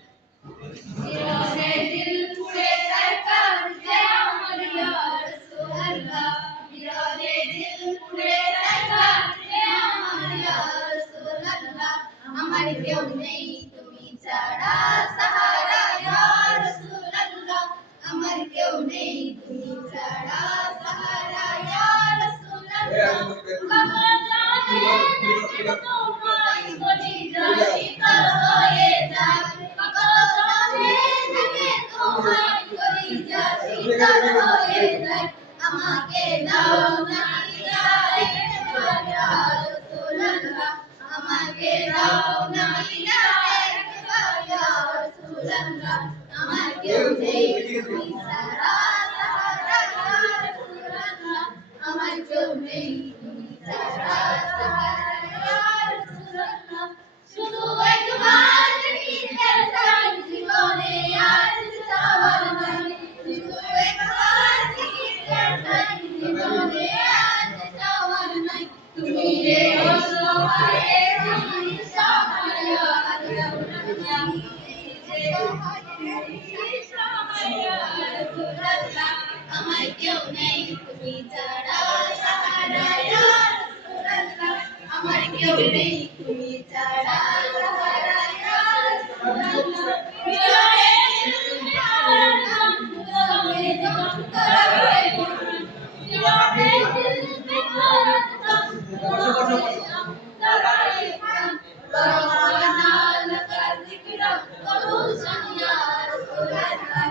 जिन्होंने दिल पूरे सरकार से अमर या रसूल अल्लाह जिन्होंने दिल पूरे सरकार से अमर या रसूल अल्लाह আমার কেউ নেই তুমি ছাড়া সাহারা ইয়া রাসূলুল্লাহ আমার কেউ নেই তুমি ছাড়া সাহারা ইয়া রাসূলুল্লাহ বাবা জানে তোমার কলিজা শীতল হয়ে যায় বাবা জানে তোমার কলিজা শীতল হয়ে যায় আমাকে দাও না ইলাহে ইয়া রাসূলুল্লাহ আমাকে দাও না ইলাহে ইয়া রাসূলুল্লাহ আমার কেউ নেই তুমি ছাড়া সাহারা ইয়া রাসূলুল্লাহ আমার কেউ নেই তুমি ছাড়া সাহারা ইয়া রাসূলুল্লাহ শুধু একবার দেখিতে চাই জীবনে আর চাওয়ার নাই শুধু একবার দেখিতে চাই জীবনে আর চাওয়ার নাই তুমি রে অসহায় আমার কেউ নেই তুমি ছাড়া সাহারা ইয়া রাসূলুল্লাহ আমার কেউ নেই তুমি ছাড়া সাহারা ইয়া রাসূলুল্লাহ বিরহে দিলদার তুমি যন্তরা হয়ে বিরহে দিলদার ربنا لك الذكر خلوصا يا رسول الله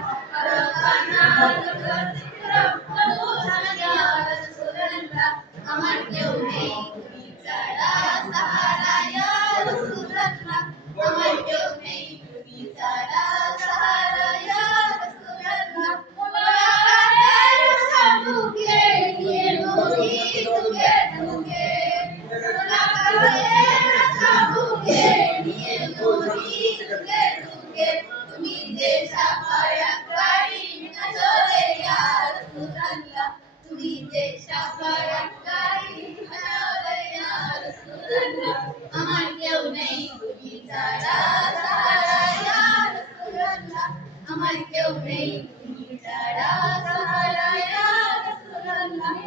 ربنا لك الذكر خلوصا يا رسول الله আমার কেউ নেই তুমি ছাড়া সাহারা ইয়া রাসূলুল্লাহ আমার কেউ নেই তুমি ছাড়া সাহারা ইয়া রাসূলুল্লাহ মোলাকাতের সাবুকে নিয়ে নদী দুকে দুকে মোলাকাতের সাবুকে নিয়ে নদী দুকে দুকে তুমি যে সাফায়াতকারী আসলে ইয়া রাসূলুল্লাহ তুমি যে সাফায়াতকারী আসলে ইয়া রাসূলুল্লাহ আমার কেউ নেই তুমি ছাড়া সাহারা ইয়া রাসূলুল্লাহ আমার কেউ নেই তুমি ছাড়া সাহারা ইয়া রাসূলুল্লাহ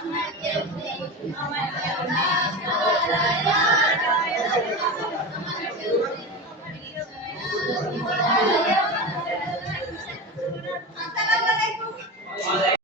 আমার কেউ নেই আমার কেউ না সাহারা ইয়া